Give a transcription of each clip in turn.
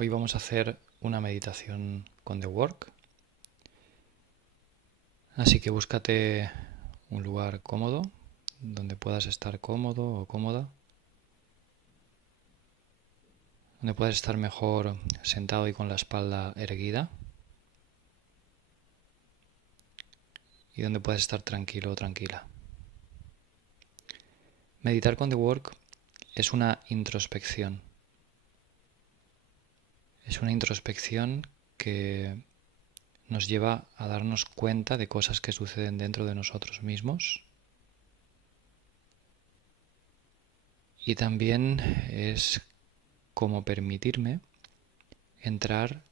Hoy vamos a hacer una meditación con The Work, así que búscate un lugar cómodo, donde puedas estar cómodo o cómoda, donde puedas estar mejor sentado y con la espalda erguida, y donde puedas estar tranquilo o tranquila. Meditar con The Work es una introspección. Es una introspección que nos lleva a darnos cuenta de cosas que suceden dentro de nosotros mismos. Y también es como permitirme entrar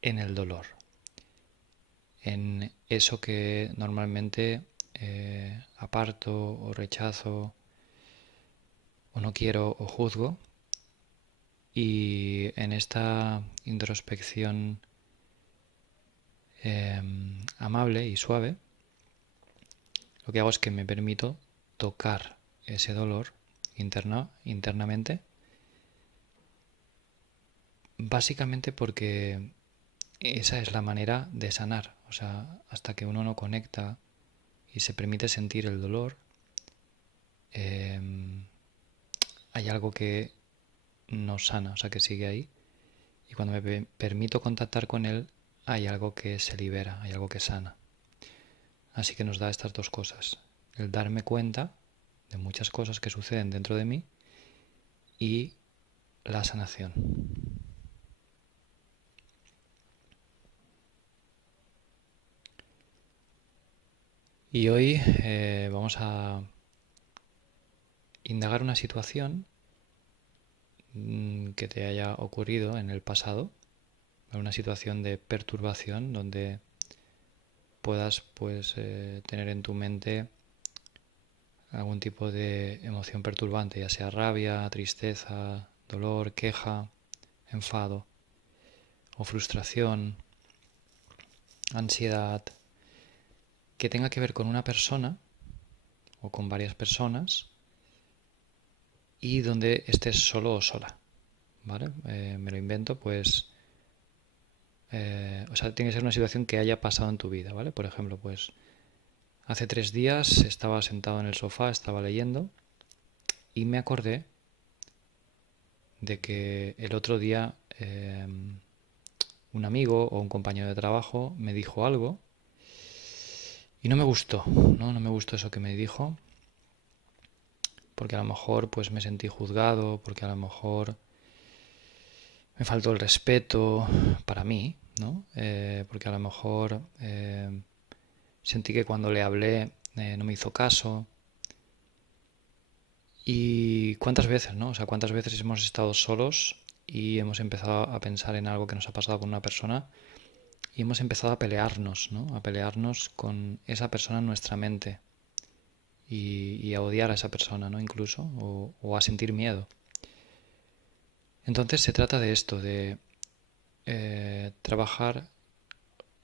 en el dolor, en eso que normalmente aparto o rechazo o no quiero o juzgo, y en esta introspección amable y suave, lo que hago es que me permito tocar ese dolor internamente, básicamente porque esa es la manera de sanar. O sea, hasta que uno no conecta y se permite sentir el dolor, hay algo que no sana, o sea, que sigue ahí. Y cuando me permito contactar con él, hay algo que se libera, hay algo que sana. Así que nos da estas dos cosas: el darme cuenta de muchas cosas que suceden dentro de mí y la sanación. Y hoy vamos a indagar una situación que te haya ocurrido en el pasado, una situación de perturbación donde puedas tener en tu mente algún tipo de emoción perturbante, ya sea rabia, tristeza, dolor, queja, enfado o frustración, ansiedad, que tenga que ver con una persona o con varias personas y donde estés solo o sola, ¿vale? Me lo invento, o sea, tiene que ser una situación que haya pasado en tu vida, ¿vale? Por ejemplo, pues hace 3 días estaba sentado en el sofá, estaba leyendo y me acordé de que el otro día un amigo o un compañero de trabajo me dijo algo y no me gustó, ¿no? No me gustó eso que me dijo, porque a lo mejor pues me sentí juzgado, porque a lo mejor me faltó el respeto para mí, ¿no? Porque a lo mejor sentí que cuando le hablé no me hizo caso. Y cuántas veces, ¿no? O sea, cuántas veces hemos estado solos y hemos empezado a pensar en algo que nos ha pasado con una persona y hemos empezado a pelearnos, ¿no? A pelearnos con esa persona en nuestra mente y a odiar a esa persona, ¿no? Incluso, o a sentir miedo. Entonces se trata de esto, de trabajar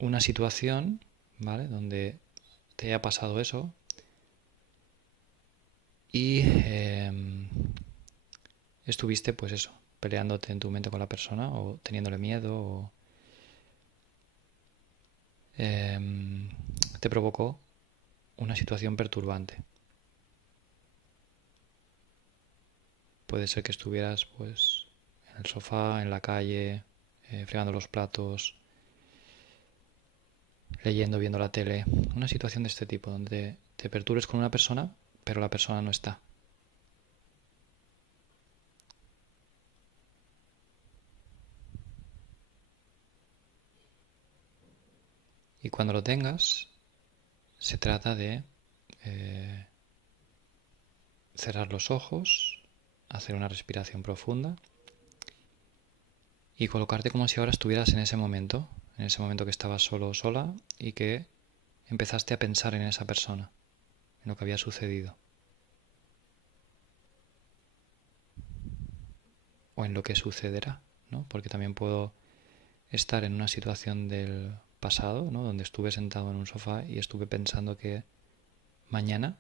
una situación, ¿vale? Donde te haya pasado eso y estuviste, pues eso, peleándote en tu mente con la persona o teniéndole miedo o te provocó una situación perturbante. Puede ser que estuvieras pues en el sofá, en la calle, fregando los platos, leyendo, viendo la tele. Una situación de este tipo, donde te perturbes con una persona, pero la persona no está. Y cuando lo tengas, se trata de eh, cerrar los ojos, hacer una respiración profunda y colocarte como si ahora estuvieras en ese momento que estabas solo o sola y que empezaste a pensar en esa persona, en lo que había sucedido o en lo que sucederá, ¿no? Porque también puedo estar en una situación del pasado, ¿no? Donde estuve sentado en un sofá y estuve pensando que mañana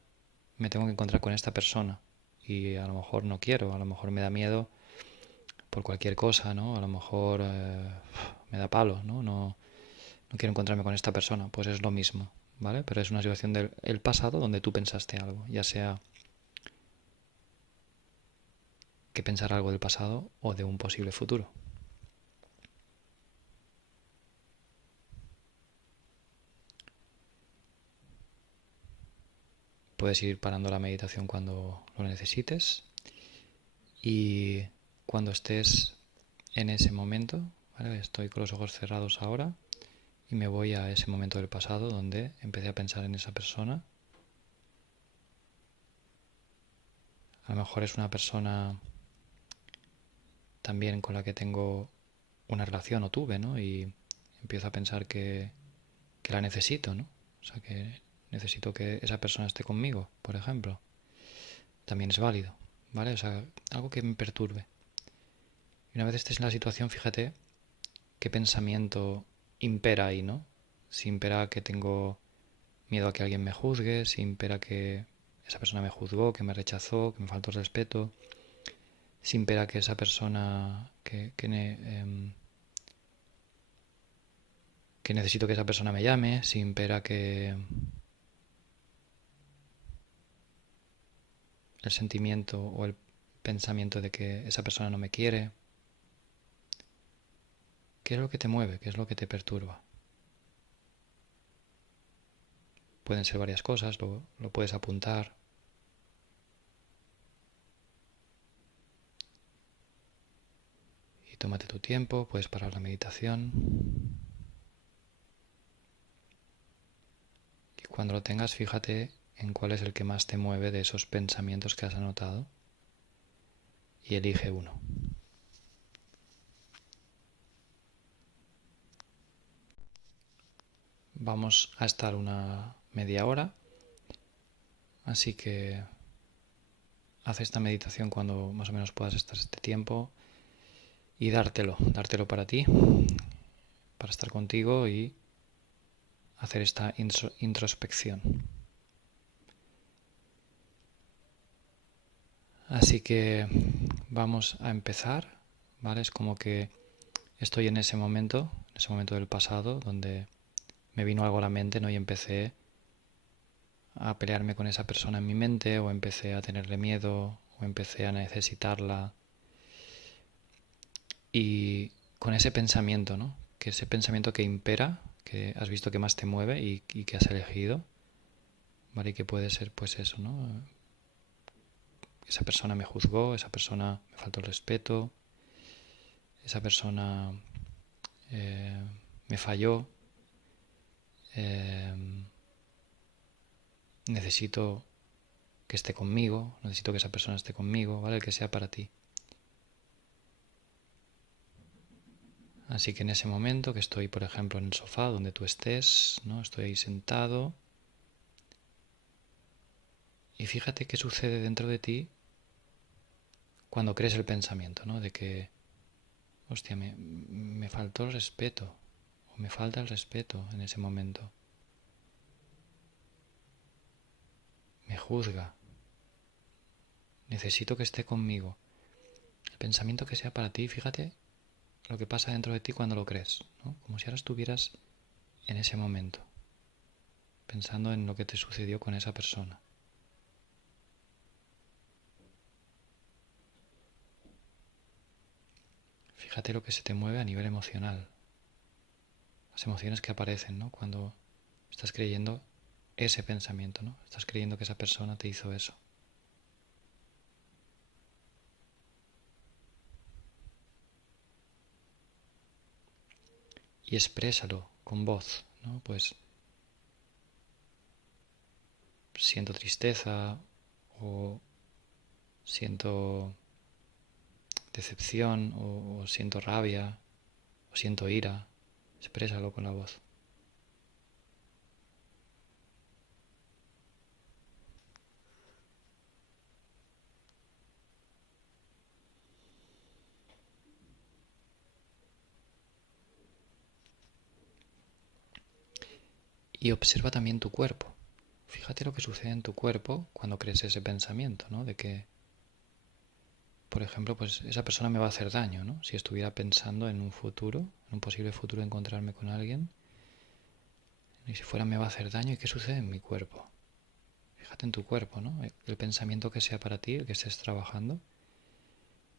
me tengo que encontrar con esta persona y a lo mejor no quiero, a lo mejor me da miedo por cualquier cosa, ¿no? A lo mejor me da palo, ¿no? No quiero encontrarme con esta persona, pues es lo mismo, ¿vale? Pero es una situación del pasado donde tú pensaste algo, ya sea que pensar algo del pasado o de un posible futuro. Puedes ir parando la meditación cuando lo necesites y cuando estés en ese momento, ¿vale? Estoy con los ojos cerrados ahora y me voy a ese momento del pasado donde empecé a pensar en esa persona. A lo mejor es una persona también con la que tengo una relación o tuve, ¿no? Y empiezo a pensar que la necesito, ¿no? O sea, que necesito que esa persona esté conmigo, por ejemplo. También es válido, ¿vale? O sea, algo que me perturbe. Y una vez estés en la situación, fíjate qué pensamiento impera ahí, ¿no? Si impera que tengo miedo a que alguien me juzgue, si impera que esa persona me juzgó, que me rechazó, que me faltó el respeto, si impera que esa persona que necesito que esa persona me llame, si impera que el sentimiento o el pensamiento de que esa persona no me quiere. ¿Qué es lo que te mueve? ¿Qué es lo que te perturba? Pueden ser varias cosas, lo puedes apuntar. Y tómate tu tiempo, puedes parar la meditación. Y cuando lo tengas, fíjate en cuál es el que más te mueve de esos pensamientos que has anotado y elige uno. Vamos a estar una media hora, así que haz esta meditación cuando más o menos puedas estar este tiempo y dártelo para ti, para estar contigo y hacer esta introspección. Así que vamos a empezar, ¿vale? Es como que estoy en ese momento del pasado, donde me vino algo a la mente, ¿no? Y empecé a pelearme con esa persona en mi mente, o empecé a tenerle miedo, o empecé a necesitarla. Y con ese pensamiento, ¿no? Que ese pensamiento que impera, que has visto que más te mueve y que has elegido, ¿vale? Y que puede ser, pues eso, ¿no? Esa persona me juzgó, esa persona me faltó el respeto, esa persona me falló, necesito que esté conmigo, necesito que esa persona esté conmigo, ¿vale? El que sea para ti. Así que en ese momento que estoy, por ejemplo, en el sofá donde tú estés, ¿no? Estoy ahí sentado. Y fíjate qué sucede dentro de ti cuando crees el pensamiento, ¿no? De que, hostia, me faltó el respeto, o me falta el respeto en ese momento. Me juzga. Necesito que esté conmigo. El pensamiento que sea para ti, fíjate lo que pasa dentro de ti cuando lo crees, ¿no? Como si ahora estuvieras en ese momento, pensando en lo que te sucedió con esa persona. Fíjate lo que se te mueve a nivel emocional, las emociones que aparecen, ¿no? Cuando estás creyendo ese pensamiento, ¿no? Estás creyendo que esa persona te hizo eso. Y exprésalo con voz, ¿no? Pues siento tristeza o siento decepción o siento rabia o siento ira. Exprésalo con la voz. Y observa también tu cuerpo. Fíjate lo que sucede en tu cuerpo cuando crees ese pensamiento, ¿no? De que por ejemplo, pues esa persona me va a hacer daño, ¿no? Si estuviera pensando en un futuro, en un posible futuro de encontrarme con alguien, y si fuera me va a hacer daño, ¿y qué sucede en mi cuerpo? Fíjate en tu cuerpo, ¿no? El pensamiento que sea para ti, el que estés trabajando,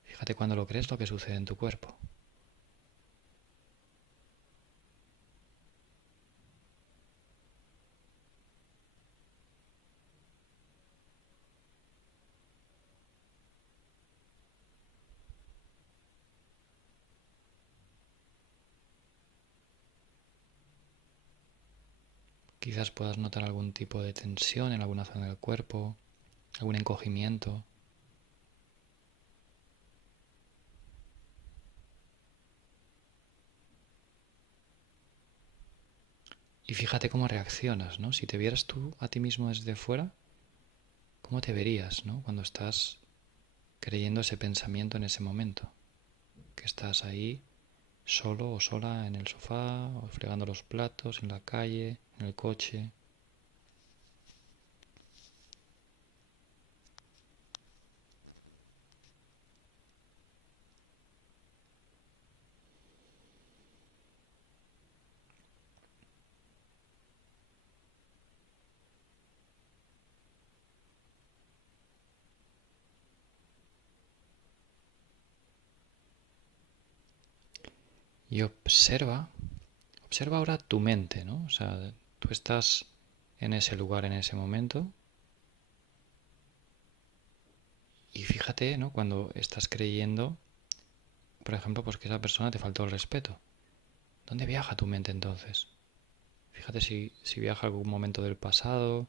fíjate cuando lo crees lo que sucede en tu cuerpo. Quizás puedas notar algún tipo de tensión en alguna zona del cuerpo, algún encogimiento. Y fíjate cómo reaccionas, ¿no? Si te vieras tú a ti mismo desde fuera, ¿cómo te verías, ¿no? Cuando estás creyendo ese pensamiento en ese momento, que estás ahí solo o sola en el sofá, o fregando los platos, en la calle, en el coche. Y observa ahora tu mente, ¿no? O sea, tú estás en ese lugar en ese momento y fíjate, ¿no? Cuando estás creyendo, por ejemplo, pues que esa persona te faltó el respeto. ¿Dónde viaja tu mente entonces? Fíjate si viaja a algún momento del pasado,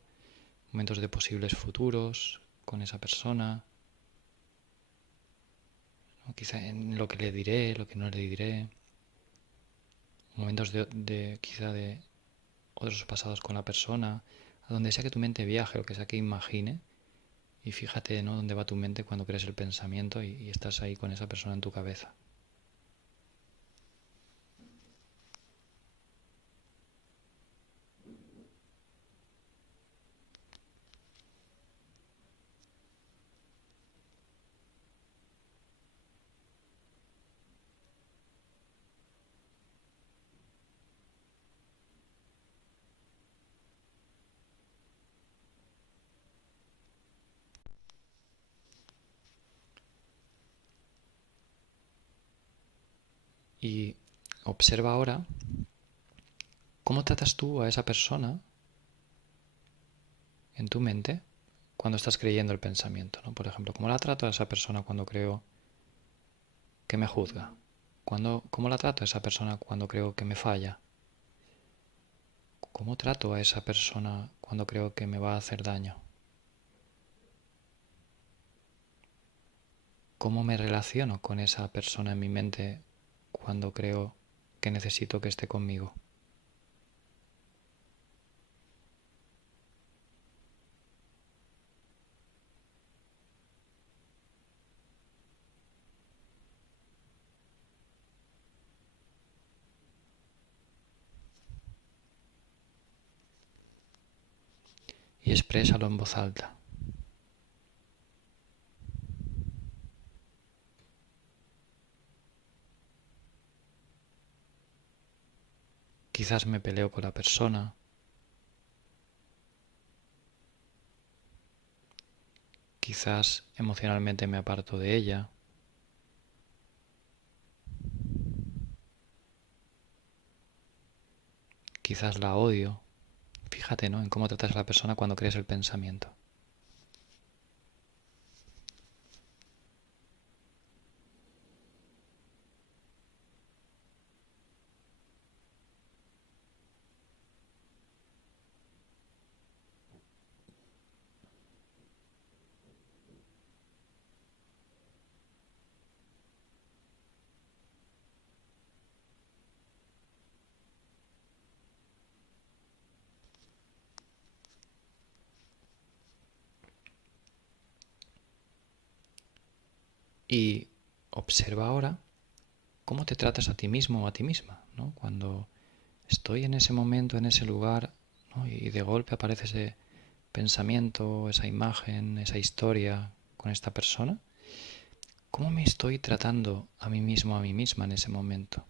momentos de posibles futuros con esa persona, ¿no? Quizá en lo que le diré, lo que no le diré, momentos quizá de otros pasados con la persona, a donde sea que tu mente viaje, lo que sea que imagine, y fíjate, ¿no? Dónde va tu mente cuando crees el pensamiento y estás ahí con esa persona en tu cabeza. Y observa ahora cómo tratas tú a esa persona en tu mente cuando estás creyendo el pensamiento, ¿no? Por ejemplo, ¿cómo la trato a esa persona cuando creo que me juzga? ¿Cómo la trato a esa persona cuando creo que me falla? ¿Cómo trato a esa persona cuando creo que me va a hacer daño? ¿Cómo me relaciono con esa persona en mi mente cuando creo que necesito que esté conmigo? Y exprésalo en voz alta. Quizás me peleo con la persona, quizás emocionalmente me aparto de ella, quizás la odio. Fíjate, ¿no? En cómo tratas a la persona cuando crees el pensamiento. Y observa ahora cómo te tratas a ti mismo o a ti misma, ¿no? Cuando estoy en ese momento, en ese lugar, ¿no? Y de golpe aparece ese pensamiento, esa imagen, esa historia con esta persona. ¿Cómo me estoy tratando a mí mismo, a mí misma en ese momento?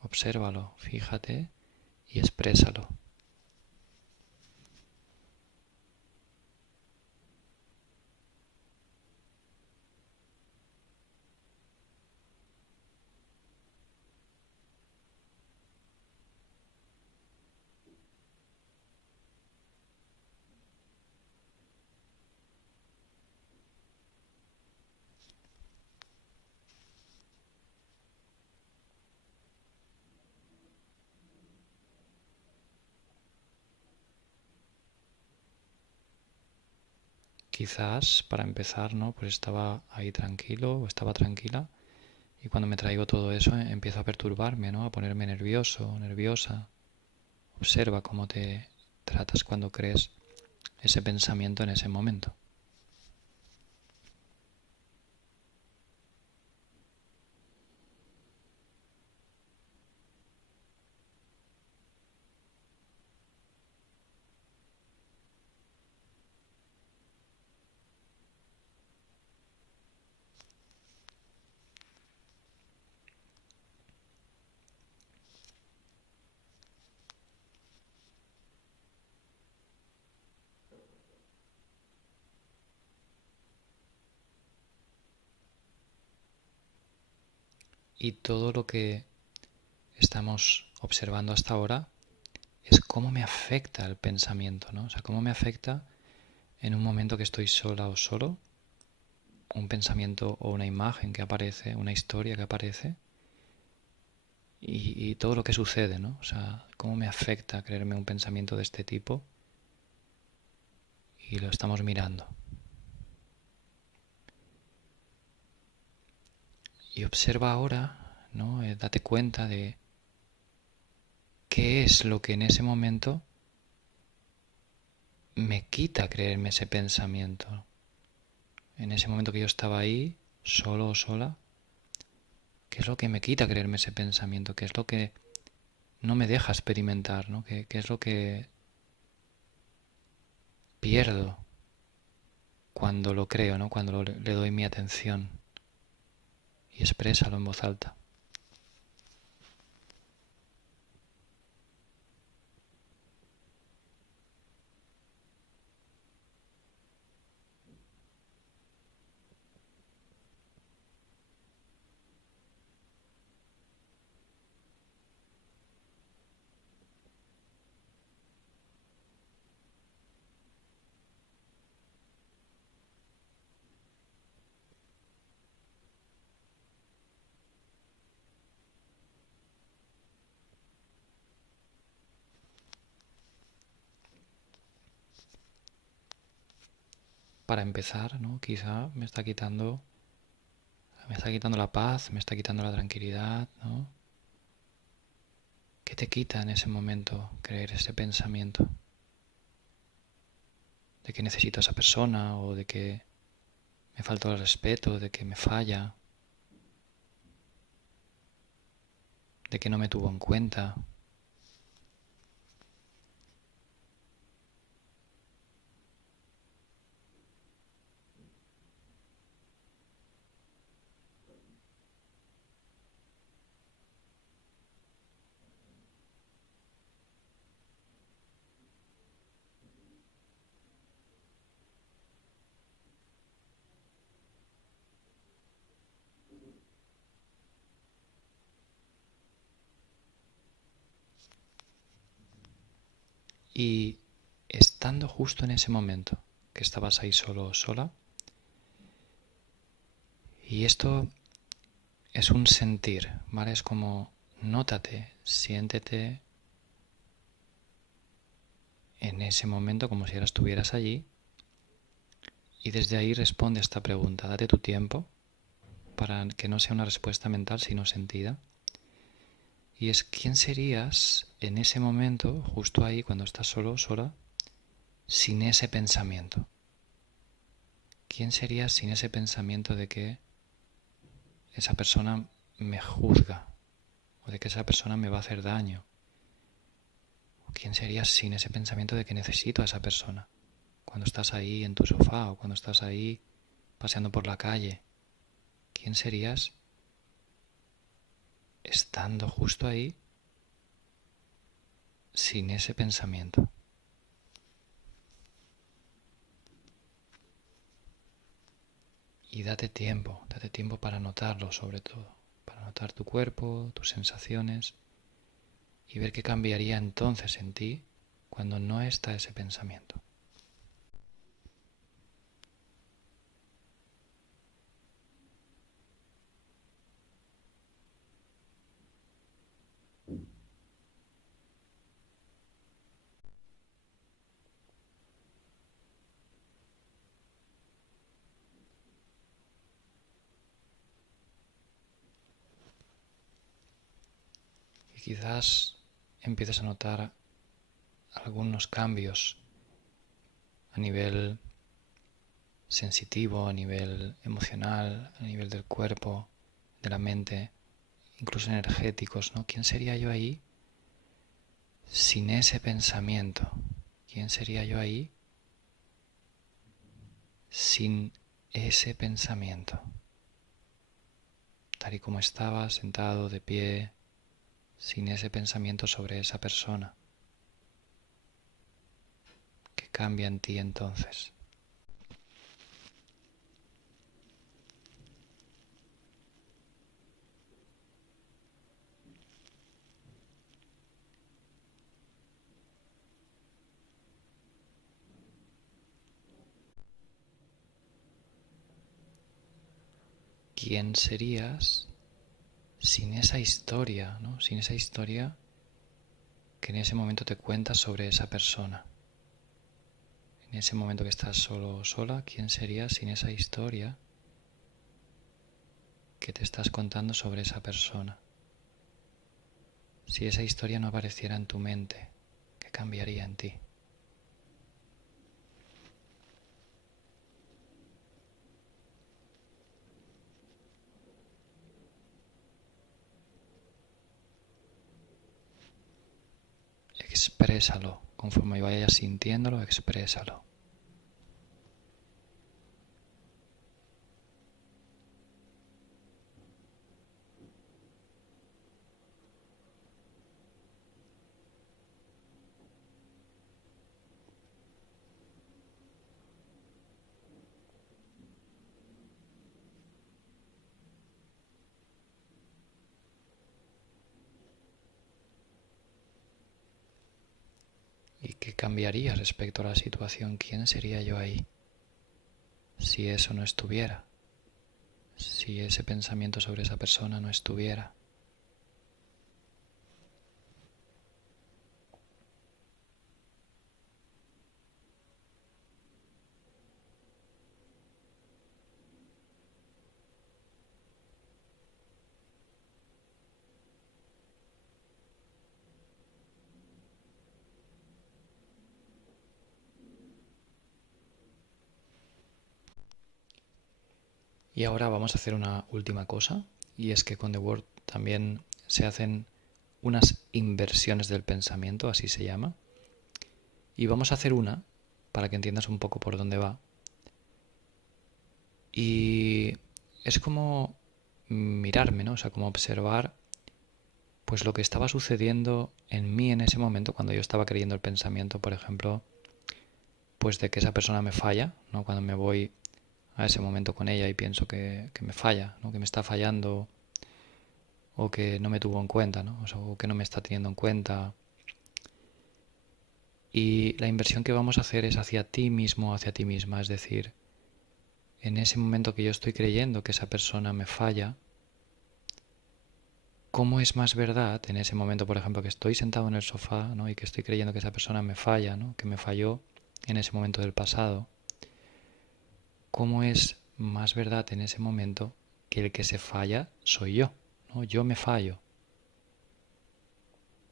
Obsérvalo, fíjate y exprésalo. Quizás para empezar, ¿no? Pues estaba ahí tranquilo o estaba tranquila y cuando me traigo todo eso empiezo a perturbarme, ¿no? A ponerme nervioso, nerviosa. Observa cómo te tratas cuando crees ese pensamiento en ese momento. Y todo lo que estamos observando hasta ahora es cómo me afecta el pensamiento, ¿no? O sea, cómo me afecta en un momento que estoy sola o solo, un pensamiento o una imagen que aparece, una historia que aparece, y todo lo que sucede, ¿no? O sea, cómo me afecta creerme un pensamiento de este tipo y lo estamos mirando. Y observa ahora, ¿no? Date cuenta de qué es lo que en ese momento me quita creerme ese pensamiento. En ese momento que yo estaba ahí, solo o sola, ¿qué es lo que me quita creerme ese pensamiento? ¿Qué es lo que no me deja experimentar? ¿No? ¿Qué es lo que pierdo cuando lo creo, ¿no? Cuando le doy mi atención? Y exprésalo en voz alta. Para empezar, ¿no? Quizá me está quitando la paz, me está quitando la tranquilidad, ¿no? ¿Qué te quita en ese momento creer ese pensamiento? De que necesito a esa persona o de que me falta el respeto, de que me falla, de que no me tuvo en cuenta. Y estando justo en ese momento que estabas ahí solo o sola, y esto es un sentir, ¿vale? Es como nótate, siéntete en ese momento como si ahora estuvieras allí y desde ahí responde a esta pregunta. Date tu tiempo para que no sea una respuesta mental sino sentida. Y es quién serías en ese momento, justo ahí, cuando estás solo o sola, sin ese pensamiento. ¿Quién serías sin ese pensamiento de que esa persona me juzga o de que esa persona me va a hacer daño? ¿O quién serías sin ese pensamiento de que necesito a esa persona? Cuando estás ahí en tu sofá o cuando estás ahí paseando por la calle? ¿Quién serías estando justo ahí sin ese pensamiento? Y date tiempo para notarlo sobre todo, para notar tu cuerpo, tus sensaciones y ver qué cambiaría entonces en ti cuando no está ese pensamiento. Y quizás empieces a notar algunos cambios a nivel sensitivo, a nivel emocional, a nivel del cuerpo, de la mente, incluso energéticos, ¿no? ¿Quién sería yo ahí sin ese pensamiento? ¿Quién sería yo ahí sin ese pensamiento? Tal y como estaba, sentado, de pie, sin ese pensamiento sobre esa persona. ¿Qué cambia en ti entonces? ¿Quién serías sin esa historia, ¿no? Sin esa historia que en ese momento te cuentas sobre esa persona? En ese momento que estás solo o sola, ¿quién serías sin esa historia que te estás contando sobre esa persona? Si esa historia no apareciera en tu mente, ¿qué cambiaría en ti? Exprésalo, conforme vayas sintiéndolo, exprésalo. ¿Y qué cambiaría respecto a la situación? ¿Quién sería yo ahí si eso no estuviera? Si ese pensamiento sobre esa persona no estuviera. Y ahora vamos a hacer una última cosa, y es que con The Word también se hacen unas inversiones del pensamiento, así se llama. Y vamos a hacer una para que entiendas un poco por dónde va. Y es como mirarme, ¿no? O sea, como observar pues lo que estaba sucediendo en mí en ese momento cuando yo estaba creyendo el pensamiento, por ejemplo, pues de que esa persona me falla, ¿no? Cuando me voy a ese momento con ella y pienso que me falla, ¿no? Que me está fallando o que no me tuvo en cuenta, ¿no? O que no me está teniendo en cuenta. Y la inversión que vamos a hacer es hacia ti mismo, hacia ti misma, es decir, en ese momento que yo estoy creyendo que esa persona me falla, ¿cómo es más verdad en ese momento, por ejemplo, que estoy sentado en el sofá, ¿no? Y que estoy creyendo que esa persona me falla, ¿no? Que me falló en ese momento del pasado? ¿Cómo es más verdad en ese momento que el que se falla soy yo, ¿no? Yo me fallo.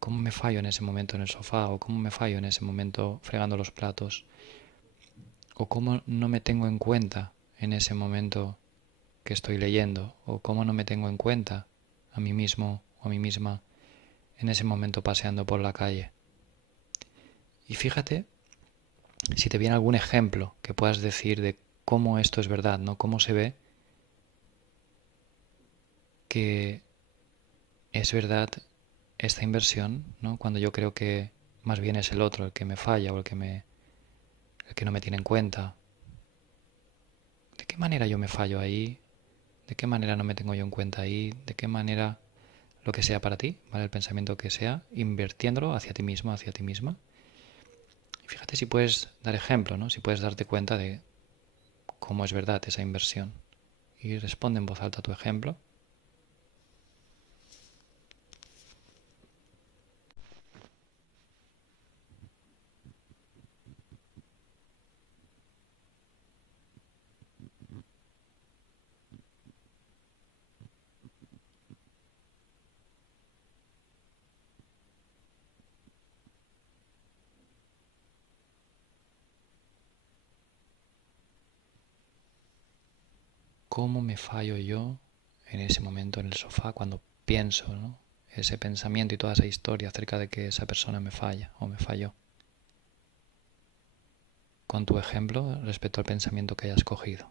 ¿Cómo me fallo en ese momento en el sofá? ¿O cómo me fallo en ese momento fregando los platos? ¿O cómo no me tengo en cuenta en ese momento que estoy leyendo? ¿O cómo no me tengo en cuenta a mí mismo o a mí misma en ese momento paseando por la calle? Y fíjate si te viene algún ejemplo que puedas decir de cómo esto es verdad, ¿no? Cómo se ve que es verdad esta inversión, ¿no? Cuando yo creo que más bien es el otro el que me falla o el que no me tiene en cuenta. ¿De qué manera yo me fallo ahí? ¿De qué manera no me tengo yo en cuenta ahí? ¿De qué manera lo que sea para ti, ¿vale? El pensamiento que sea, invirtiéndolo hacia ti mismo, hacia ti misma? Y fíjate si puedes dar ejemplo, ¿no? Si puedes darte cuenta de cómo es verdad esa inversión. Y responde en voz alta tu ejemplo. ¿Cómo me fallo yo en ese momento en el sofá cuando pienso, ¿no? Ese pensamiento y toda esa historia acerca de que esa persona me falla o me falló? Con tu ejemplo respecto al pensamiento que hayas cogido.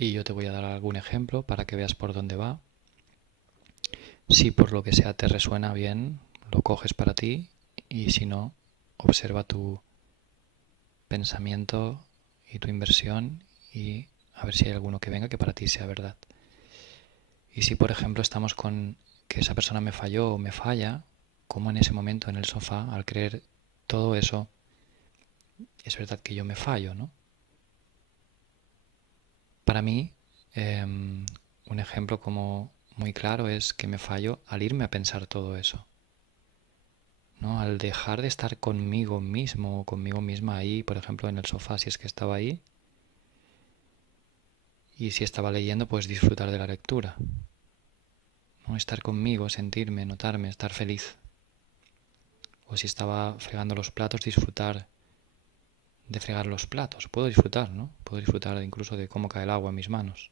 Y yo te voy a dar algún ejemplo para que veas por dónde va. Si por lo que sea te resuena bien, lo coges para ti, y si no, observa tu pensamiento y tu inversión y a ver si hay alguno que venga que para ti sea verdad. Y si por ejemplo estamos con que esa persona me falló o me falla, como en ese momento en el sofá, al creer todo eso, es verdad que yo me fallo, ¿no? Para mí, un ejemplo como muy claro es que me fallo al irme a pensar todo eso, ¿no? Al dejar de estar conmigo mismo o conmigo misma ahí, por ejemplo, en el sofá, si es que estaba ahí, y si estaba leyendo, pues disfrutar de la lectura, ¿no? Estar conmigo, sentirme, notarme, estar feliz. O si estaba fregando los platos, disfrutar de fregar los platos. Puedo disfrutar, ¿no? Puedo disfrutar incluso de cómo cae el agua en mis manos.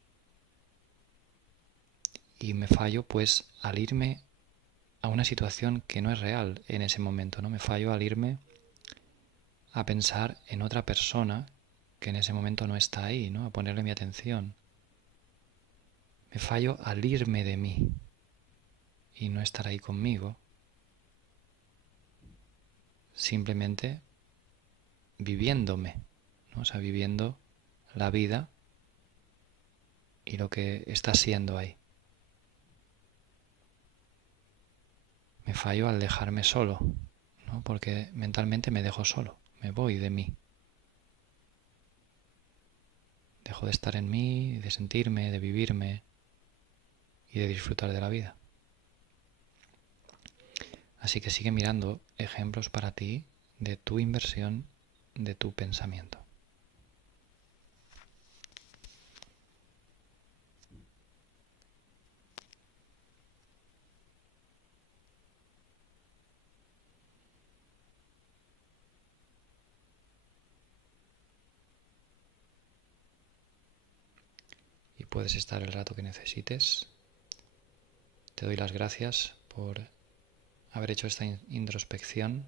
Y me fallo, pues, al irme a una situación que no es real en ese momento, ¿no? Me fallo al irme a pensar en otra persona que en ese momento no está ahí, ¿no? A ponerle mi atención. Me fallo al irme de mí y no estar ahí conmigo, simplemente viviéndome, ¿no? O sea, viviendo la vida y lo que está siendo ahí. Me fallo al dejarme solo, ¿no? Porque mentalmente me dejo solo, me voy de mí. Dejo de estar en mí, de sentirme, de vivirme y de disfrutar de la vida. Así que sigue mirando ejemplos para ti de tu inversión, de tu pensamiento. Y puedes estar el rato que necesites. Te doy las gracias por haber hecho esta introspección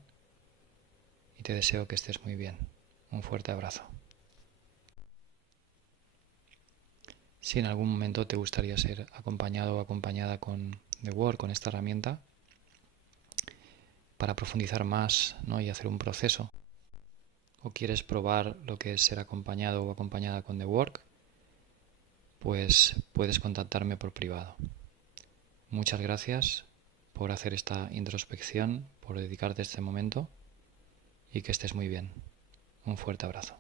y te deseo que estés muy bien. Un fuerte abrazo. Si en algún momento te gustaría ser acompañado o acompañada con The Work, con esta herramienta, para profundizar más, ¿no? Y hacer un proceso, o quieres probar lo que es ser acompañado o acompañada con The Work, pues puedes contactarme por privado. Muchas gracias por hacer esta introspección, por dedicarte este momento y que estés muy bien. Un fuerte abrazo.